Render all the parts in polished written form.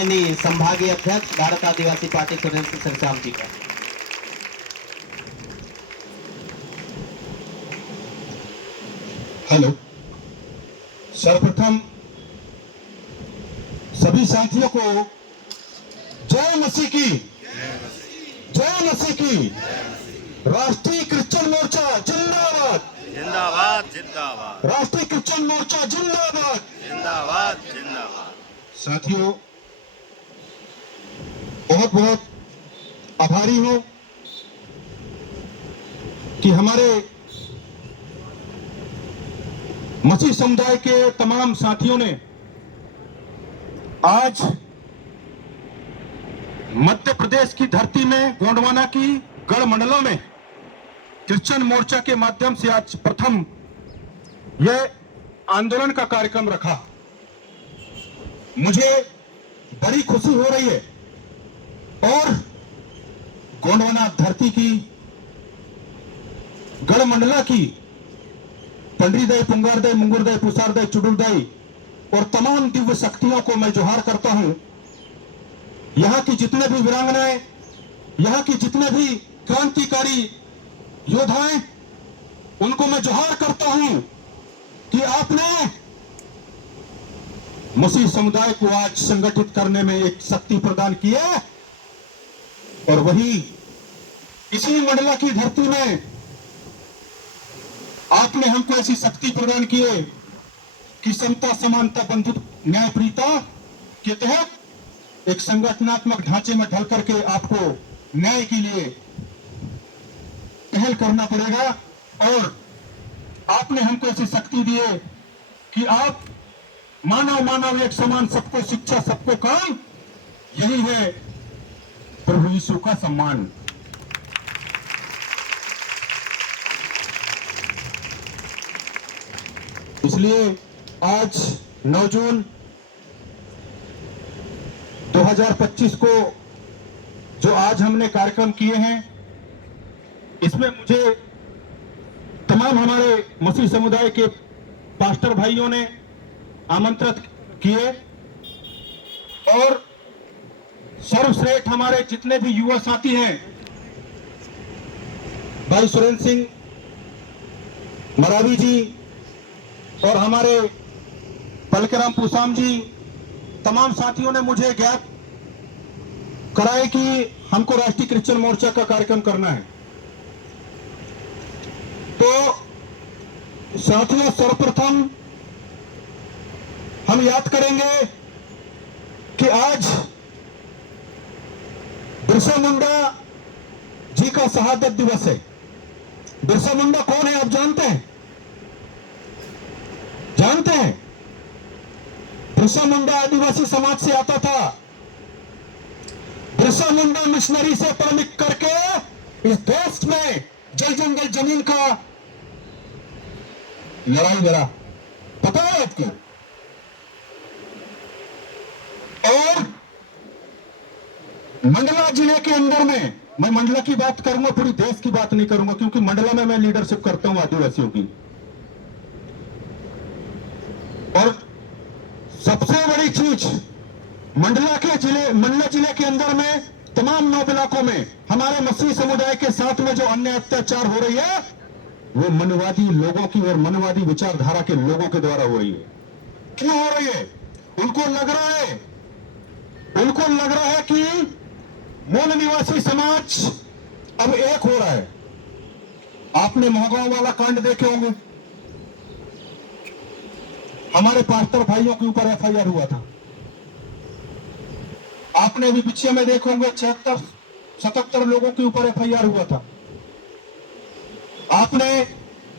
संभागीय अध्यक्ष भारत आदिवासी पार्टी सुरेंद्र सरसाम जी का। हेलो, सर्वप्रथम सभी साथियों को जय मसीह की, जय मसीह की। राष्ट्रीय क्रिश्चियन मोर्चा जिंदाबाद, जिंदाबाद जिंदाबाद, राष्ट्रीय क्रिश्चियन मोर्चा जिंदाबाद, जिंदाबाद जिंदाबाद। साथियों, बहुत बहुत आभारी हूं कि हमारे मसीह समुदाय के तमाम साथियों ने आज मध्य प्रदेश की धरती में गोंडवाना की गढ़ मंडलों में क्रिश्चियन मोर्चा के माध्यम से आज प्रथम यह आंदोलन का कार्यक्रम रखा। मुझे बड़ी खुशी हो रही है और गोंडवाना धरती की गढ़ मंडला की पंडरीदय, पुंगारदय, मुंगुरदय, पुसारदय, चुडुरदय और तमाम दिव्य शक्तियों को मैं जोहार करता हूं। यहां की जितने भी वीरांगनाएं, यहां की जितने भी क्रांतिकारी योद्धाएं, उनको मैं जोहार करता हूं कि आपने मसीह समुदाय को आज संगठित करने में एक शक्ति प्रदान की है और वही इसी मंडला की धरती में आपने हमको ऐसी शक्ति प्रदान की है कि समता, समानता, बंधुत्व, न्यायप्रियता के तहत एक संगठनात्मक ढांचे में ढल करके आपको न्याय के लिए पहल करना पड़ेगा और आपने हमको ऐसी शक्ति दी है कि आप मानव मानव एक समान, सबको शिक्षा, सबको काम। यही है प्रभु यीशु का सम्मान। इसलिए आज 9 जून 2025 को जो आज हमने कार्यक्रम किए हैं, इसमें मुझे तमाम हमारे मसीह समुदाय के पास्टर भाइयों ने आमंत्रित किए और सर्वश्रेष्ठ हमारे जितने भी युवा साथी हैं, भाई सुरेंद्र सिंह मरावी जी और हमारे पलकेराम पुसाम जी, तमाम साथियों ने मुझे ज्ञात कराए कि हमको राष्ट्रीय क्रिश्चियन मोर्चा का कार्यक्रम करना है। तो साथियों, सर्वप्रथम हम याद करेंगे कि आज बिरसा मुंडा जी का शहादत दिवस है। बिरसा मुंडा कौन है आप जानते हैं? जानते हैं? बिरसा मुंडा आदिवासी समाज से आता था। बिरसा मुंडा मिशनरी से पढ़ लिख करके इस देश में जल जंगल जमीन का लड़ाई लड़ा। पता है आपको? और मंडला जिले के अंदर में, मैं मंडला की बात करूंगा, पूरी देश की बात नहीं करूंगा, क्योंकि मंडला में मैं लीडरशिप करता हूं आदिवासियों की। और सबसे बड़ी चीज, मंडला जिले के अंदर में तमाम 9 इलाकों में हमारे मसीह समुदाय के साथ में जो अन्य अत्याचार हो रही है, वो मनवादी लोगों की और मनवादी विचारधारा के लोगों के द्वारा हो रही है। क्यों हो रही है? उनको लग रहा है कि मूल निवासी समाज अब एक हो रहा है। आपने महागांव वाला कांड देखे होंगे, हमारे पास्टर भाइयों के ऊपर एफआईआर हुआ था। आपने भी पीछे में देखे होंगे 76-77 लोगों के ऊपर एफआईआर हुआ था। आपने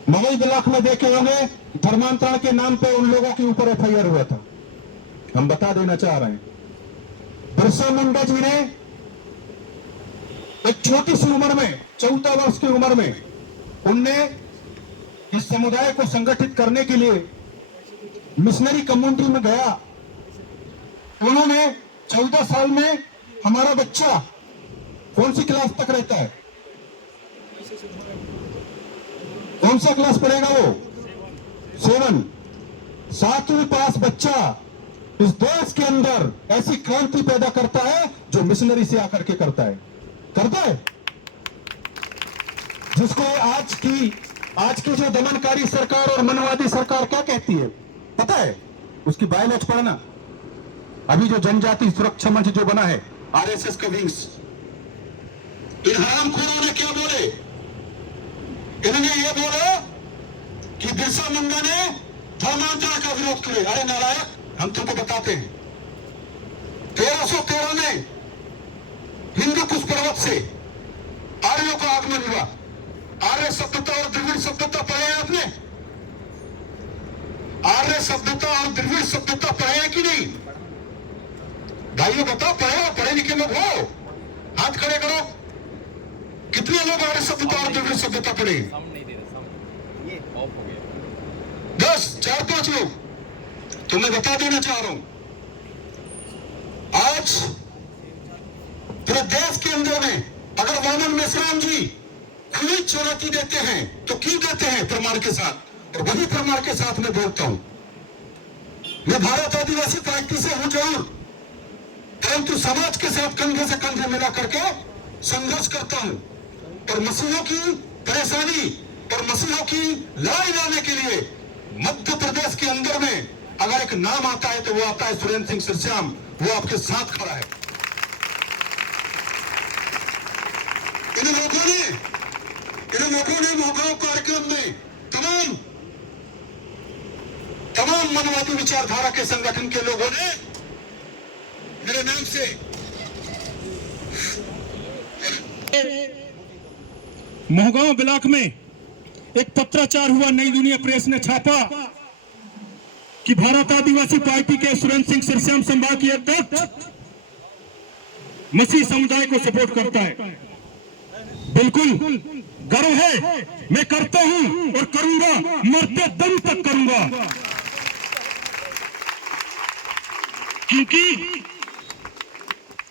मवई ब्लॉक में देखे होंगे, धर्मांतरण के नाम पे उन लोगों के ऊपर एफआईआर हुआ था। हम बता देना चाह रहे हैं, बिरसा मुंडा जी ने एक छोटी सी उम्र में, 14 वर्ष की उम्र में, उनने इस समुदाय को संगठित करने के लिए मिशनरी कम्युनिटी में गया। उन्होंने 14 साल में हमारा बच्चा कौन सी क्लास तक रहता है? कौन सा क्लास पढ़ेगा वो? 7वीं पास बच्चा इस देश के अंदर ऐसी क्रांति पैदा करता है जो मिशनरी से आकर के करता है, जिसको आज की जो दमनकारी सरकार और मनवादी सरकार क्या कहती है पता है? उसकी बायोलॉज पढ़ना। अभी जो जनजाति सुरक्षा मंच जो बना है, आरएसएस का विंग्स, इन हरामखोरों ने क्या बोले? इन्होंने ये बोला कि बिरसा मुंडा ने धर्मांतरण का विरोध किया। अरे नालायक, हम तुमको बताते हैं 1313 में हिंदू कुश पर्वत से आर्यों का आगमन हुआ। आर्य सभ्यता और द्रविड़ सभ्यता पढ़े हैं आपने? आर्य सभ्यता और द्रविड़ सभ्यता पढ़े हैं कि नहीं? भाइयों बताओ, पढ़े लिखे लोग हो? हाथ खड़े करो। कितने लोग आर्य सभ्यता और द्रविड़ सभ्यता पढ़े? 10, 4-5 लोग। तो मैं बता देना चाह रहा हूं, आज पूरे देश के अंदर में अगर वामन मेश्राम जी खुली चुनौती देते हैं तो क्यों देते हैं? प्रमाण के साथ। और वही प्रमाण के साथ मैं बोलता हूं, मैं भारत आदिवासी पार्टी से हूं जरूर, परंतु समाज के साथ कंधे से कंधे मिला करके संघर्ष करता हूं। और मसीहों की परेशानी और मसीहों की लड़ाई लाने के लिए मध्य प्रदेश के अंदर में अगर एक नाम आता है तो वो आता है सुरेंद्र सिंह सिरस्याम। वो आपके साथ खड़ा है। इन लोगों ने मोहगांव कार्यक्रम में तमाम मनवादी विचारधारा के संगठन के लोगों ने मेरे नाम से मोहगांव ब्लॉक में एक पत्राचार हुआ। नई दुनिया प्रेस ने छापा कि भारत आदिवासी पार्टी के सुरेंद्र सिंह सिरस्याम संभागीय अध्यक्ष मसीह समुदाय को सपोर्ट करता है। बिल्कुल गर्व है, मैं करता हूं और करूंगा, मरते दम तक करूंगा। क्योंकि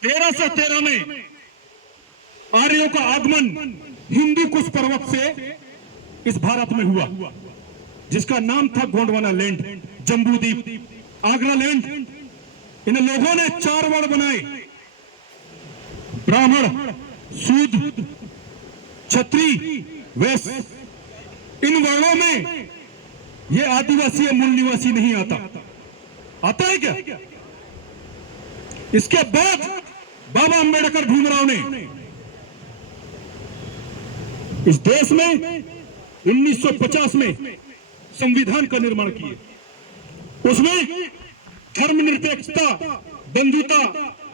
1313 में आर्यों का आगमन हिंदू कुश पर्वत से इस भारत में हुआ, जिसका नाम था गोंडवाना लैंड, जम्बूद्वीप, आगरा लैंड। इन लोगों ने 4 वर्ण बनाए, ब्राह्मण, शूद्र, क्षत्रिय, वैश्य। इन वर्णों में ये आदिवासी या मूल निवासी नहीं आता है क्या? इसके बाद बाबा अंबेडकर भीमराव ने इस देश में 1950 में संविधान का निर्माण किया। उसमें धर्मनिरपेक्षता, बंधुता,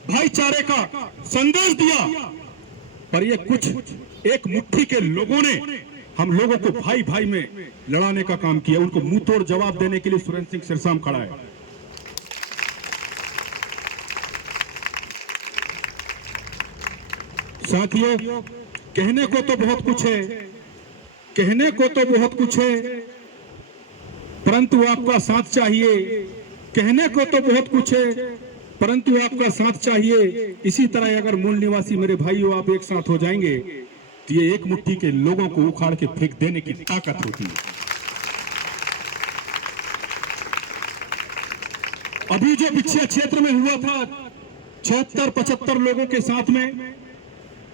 भाईचारे का संदेश दिया। पर ये कुछ एक मुट्ठी के लोगों ने हम लोगों को भाई भाई में लड़ाने का काम किया। उनको मुंह तोड़ जवाब देने के लिए सुरेंद्र सिंह सिरस्याम खड़ा है। साथियों, कहने को तो बहुत कुछ है, परंतु आपका साथ चाहिए। कहने को तो बहुत कुछ है, परंतु आपका साथ चाहिए। इसी तरह अगर मूल निवासी मेरे भाइयों आप एक साथ हो जाएंगे तो ये एक मुट्ठी के लोगों को उखाड़ के फेंक देने की ताकत होती है। अभी जो पिछले क्षेत्र में हुआ था 76-75 लोगों के साथ में,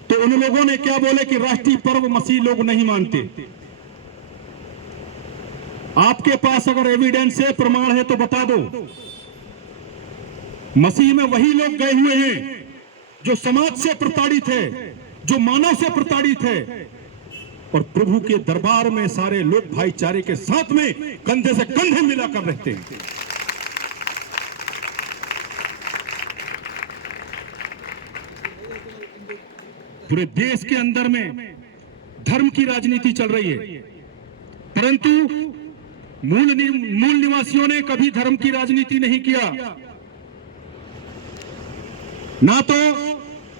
तो उन लोगों ने क्या बोले कि राष्ट्रीय पर्व मसीह लोग नहीं मानते। आपके पास अगर एविडेंस है, प्रमाण है तो बता दो। मसीह में वही लोग गए हुए हैं जो समाज से प्रताड़ित है, जो मानव से प्रताड़ित है, और प्रभु के दरबार में सारे लोग भाईचारे के साथ में कंधे से कंधे मिलाकर रहते हैं। पूरे देश के अंदर में धर्म की राजनीति चल रही है, परंतु मूल निवासियों ने कभी धर्म की राजनीति नहीं किया। ना तो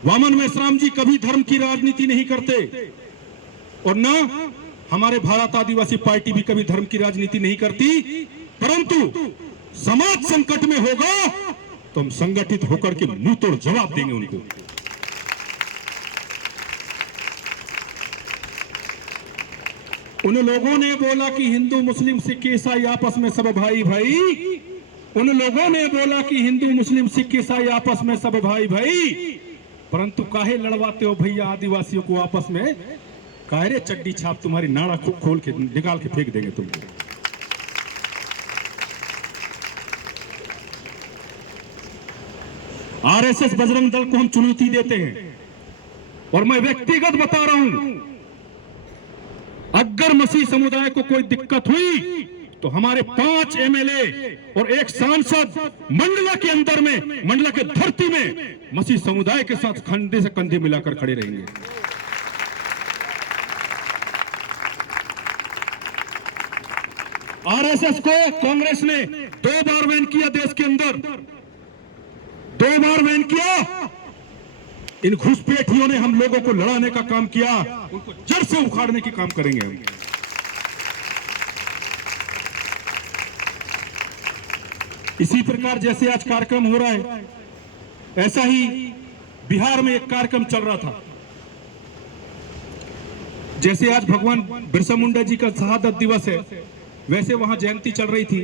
वामन मेश्राम जी कभी धर्म की राजनीति नहीं करते, और ना हमारे भारत आदिवासी पार्टी भी कभी धर्म की राजनीति नहीं करती। परंतु समाज संकट में होगा तो हम संगठित होकर के मुंह तोड़ जवाब देंगे उनको। उन लोगों ने बोला कि हिंदू, मुस्लिम, सिख, ईसाई आपस में सब भाई भाई, उन लोगों ने बोला कि हिंदू मुस्लिम सिख ईसाई आपस में सब भाई भाई, परंतु काहे लड़वाते हो भैया आदिवासियों को आपस में? काहे चड्डी छाप तुम्हारी नाड़ा खोल के निकाल के फेंक देंगे तुमको। आरएसएस बजरंग दल को हम चुनौती देते हैं और मैं व्यक्तिगत बता रहा हूं, अगर मसीह समुदाय को कोई दिक्कत हुई तो हमारे 5 एमएलए और 1 सांसद मंडला के अंदर में, मंडला के धरती में मसीह समुदाय के साथ कंधे से कंधे मिलाकर खड़े रहेंगे। आरएसएस को कांग्रेस ने 2 बार बैन किया, देश के अंदर 2 बार बैन किया। इन घुसपैठियों ने हम लोगों को लड़ाने का काम किया, उनको जड़ से उखाड़ने की काम करेंगे हम। इसी प्रकार जैसे आज कार्यक्रम हो रहा है, ऐसा ही बिहार में एक कार्यक्रम चल रहा था। जैसे आज भगवान बिरसा मुंडा जी का शहादत दिवस है, वैसे वहां जयंती चल रही थी,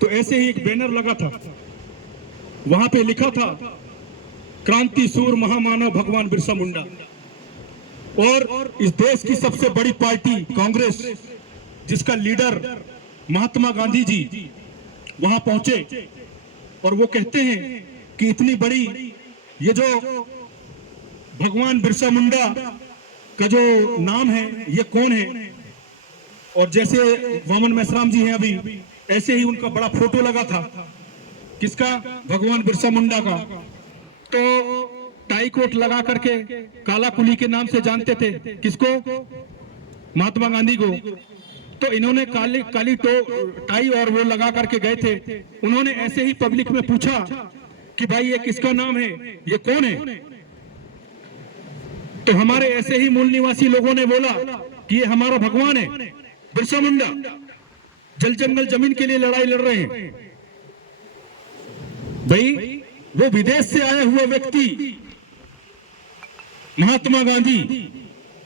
तो ऐसे ही एक बैनर लगा था, वहां पे लिखा था क्रांति सूर महामानव भगवान बिरसा मुंडा। और इस देश की सबसे बड़ी पार्टी कांग्रेस, जिसका लीडर महात्मा गांधी जी वहां पहुंचे और वो कहते हैं कि इतनी बड़ी ये जो भगवान बिरसा मुंडा का जो नाम है ये कौन है। और जैसे वामन मेश्राम जी हैं अभी, ऐसे ही उनका बड़ा फोटो लगा था, किसका? भगवान बिरसा मुंडा का। तो टाई कोट लगा करके काला कुली के नाम से जानते थे किसको? महात्मा गांधी को। तो इन्होंने काली टाई और वो लगा करके गए थे। उन्होंने ऐसे ही पब्लिक में पूछा कि भाई ये किसका नाम है, ये कौन है? तो हमारे ऐसे ही मूल निवासी लोगों ने बोला कि ये हमारा भगवान है बिरसा मुंडा, जल जंगल जमीन के लिए लड़ाई लड़ रहे हैं। भाई वो विदेश से आए हुए व्यक्ति महात्मा गांधी,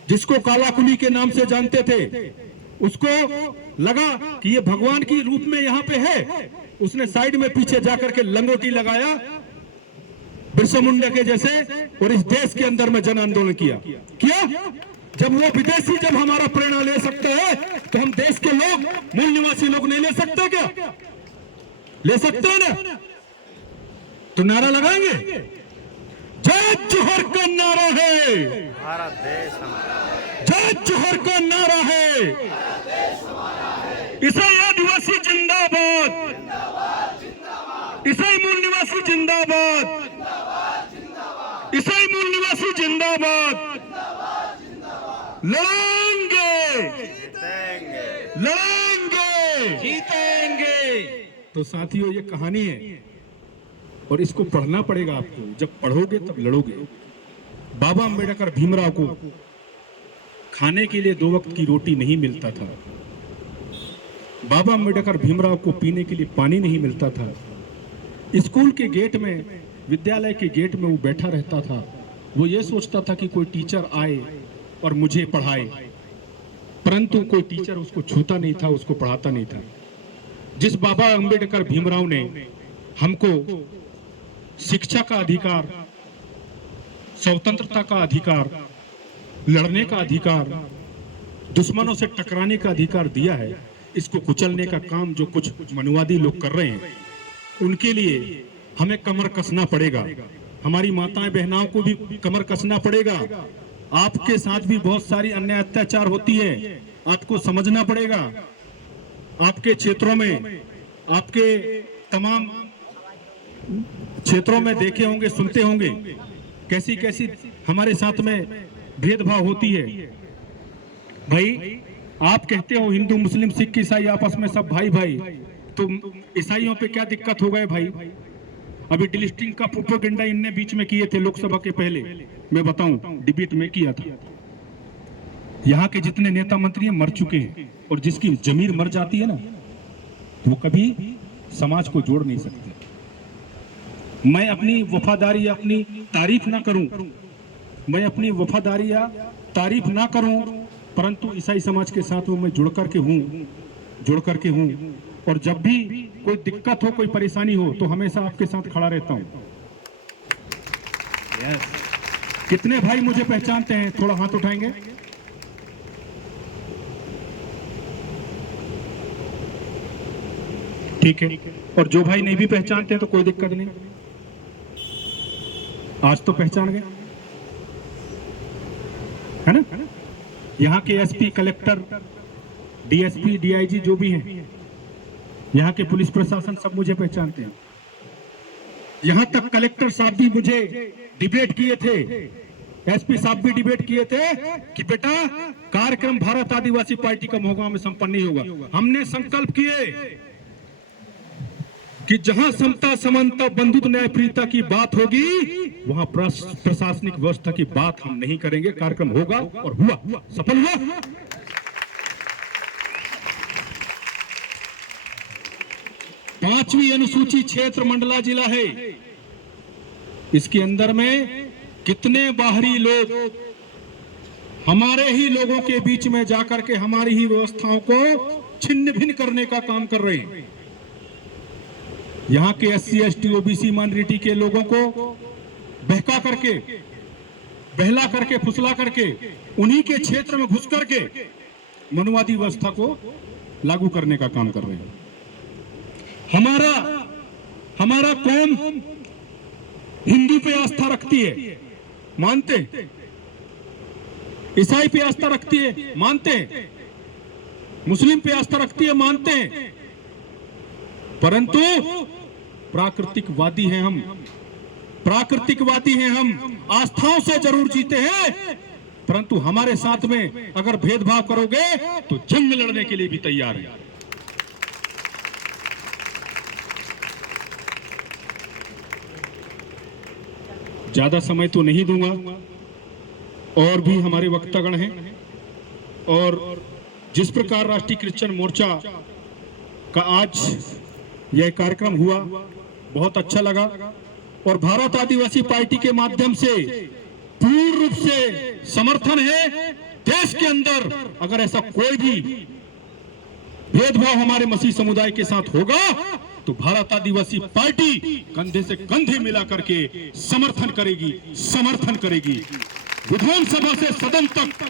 जिसको काला कुली के नाम से जानते थे, उसको लगा कि ये भगवान की रूप में यहाँ पे है। उसने साइड में पीछे जाकर के लंगोटी लगाया बिरसा मुंडा के जैसे, और इस देश के अंदर में जन आंदोलन किया। जब वो विदेशी जब हमारा प्रेरणा ले सकते हैं, तो हम देश के लोग, मूल निवासी लोग नहीं ले सकते क्या? ले सकते हैं ना? तो नारा लगाएंगे, जय जोहर का नारा है, भारत देश हमारा, जय जोहर का नारा है, ईसाई आदिवासी जिंदाबाद, ईसाई मूल निवासी जिंदाबाद, ईसाई मूल निवासी जिंदाबाद। लड़ेंगे, लड़ेंगे, जीतेंगे। तो साथियों ये कहानी है और इसको पढ़ना पड़ेगा आपको। जब पढ़ोगे तब लड़ोगे। बाबा अम्बेडकर भीमराव को खाने के लिए 2 वक्त की रोटी नहीं मिलता था। बाबा अम्बेडकर भीमराव को पीने के लिए पानी नहीं मिलता था। स्कूल के गेट में, विद्यालय के गेट में वो बैठा रहता था। वो ये सोचता था कि कोई टीचर आए और मुझे पढ़ाए, परंतु कोई टीचर उसको छूता नहीं था, उसको पढ़ाता नहीं था। जिस बाबा अम्बेडकर भीमराव ने हमको शिक्षा का अधिकार, स्वतंत्रता का अधिकार, लड़ने का अधिकार, दुश्मनों से टकराने का अधिकार दिया है, इसको कुचलने का काम जो कुछ मनुवादी लोग कर रहे हैं, उनके लिए हमें कमर कसना पड़ेगा। हमारी माताएं बहनाओं को भी कमर कसना पड़ेगा। आपके साथ भी बहुत सारी अन्याय अत्याचार होती है, आपको समझना पड़ेगा। आपके क्षेत्रों में, आपके तमाम क्षेत्रों में देखे होंगे, सुनते होंगे कैसी कैसी हमारे साथ में भेदभाव होती है। भाई आप कहते हो हिंदू मुस्लिम सिख ईसाई आपस में सब भाई भाई, तो ईसाइयों पे क्या दिक्कत हो गए भाई? अभी डिलिस्टिंग का प्रोपेगेंडा इनने बीच में किए थे लोकसभा के पहले, मैं बताऊं, डिबेट में किया था। यहाँ के जितने नेता मंत्री मर चुके हैं, और जिसकी जमीर मर जाती है ना, वो कभी समाज को जोड़ नहीं सकते। मैं अपनी वफादारी या अपनी तारीफ ना करूं, मैं अपनी वफादारी या तारीफ ना करूं, परंतु ईसाई समाज के साथ वो मैं जुड़ करके हूं, और जब भी कोई दिक्कत हो, कोई परेशानी हो, तो हमेशा आपके साथ खड़ा रहता हूं। कितने भाई मुझे पहचानते हैं? थोड़ा हाथ उठाएंगे। ठीक है। और जो भाई नहीं भी पहचानते हैं तो कोई दिक्कत नहीं, आज तो पहचान गए, है ना? यहाँ के एसपी, कलेक्टर, डीएसपी, डीआईजी जो भी हैं, यहाँ के पुलिस प्रशासन सब मुझे पहचानते हैं। यहाँ तक कलेक्टर साहब भी मुझे डिबेट किए थे, एसपी साहब भी डिबेट किए थे कि बेटा कार्यक्रम भारत आदिवासी पार्टी का महोगा में संपन्न नहीं होगा। हमने संकल्प किए कि जहां समता, समानता, बंधुत्व, न्याय, प्रियता की बात होगी, वहां प्रशासनिक व्यवस्था की बात हम नहीं करेंगे। कार्यक्रम होगा और हुआ, सफल हुआ। पांचवी अनुसूची क्षेत्र मंडला जिला है। इसके अंदर में कितने बाहरी लोग हमारे ही लोगों के बीच में जाकर के हमारी ही व्यवस्थाओं को छिन्न भिन्न करने का काम कर रहे हैं। यहाँ के एससी, एसटी, ओबीसी माइनॉरिटी के लोगों को बहका करके, बहला करके, फुसला करके, उन्हीं के क्षेत्र में घुस करके मनुवादी व्यवस्था को लागू करने का काम कर रहे हैं। हमारा कौम हिंदू पे आस्था रखती है, मानते हैं। ईसाई पे आस्था रखती है, मानते हैं। मुस्लिम पे आस्था रखती है, मानते हैं। परंतु प्राकृतिकवादी हैं हम, प्राकृतिकवादी हैं हम। आस्थाओं से जरूर जीते हैं, परंतु हमारे साथ में अगर भेदभाव करोगे तो जंग लड़ने के लिए भी तैयार है। ज्यादा समय तो नहीं दूंगा, और भी हमारे वक्तागण हैं। और जिस प्रकार राष्ट्रीय क्रिश्चियन मोर्चा का आज यह कार्यक्रम हुआ, बहुत अच्छा लगा। और भारत आदिवासी पार्टी के माध्यम से पूर्ण रूप से समर्थन है। देश के अंदर अगर ऐसा कोई भी भेदभाव हमारे मसीह समुदाय के साथ होगा तो भारत आदिवासी पार्टी कंधे से कंधे मिला करके समर्थन करेगी, समर्थन करेगी। विधानसभा से सदन तक,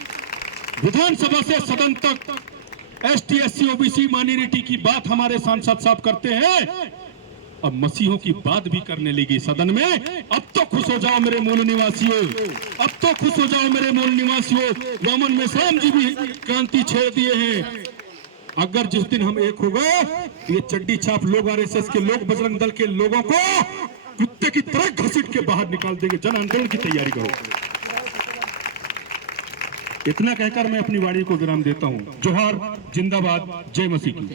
विधानसभा से सदन तक एसटी, एससी, ओबीसी माइनॉरिटी की बात हमारे सांसद साहब करते हैं। अब मसीहों की बात भी करने लगी सदन में। अब तो खुश हो जाओ मेरे मूल निवासियों, अब तो खुश हो जाओ मेरे मूल निवासियों। वामन में श्याम जी भी क्रांति छेड़ दिए हैं। अगर जिस दिन हम एक हो गए, ये चड्डी छाप लोग, आरएसएस के लोग, बजरंग दल के लोगों को कुत्ते की तरह घसीट के बाहर निकाल देंगे। जन आंदोलन की तैयारी करो। इतना कहकर मैं अपनी वाणी को विराम देता हूं। जोहार, जिंदाबाद, जय मसीह की।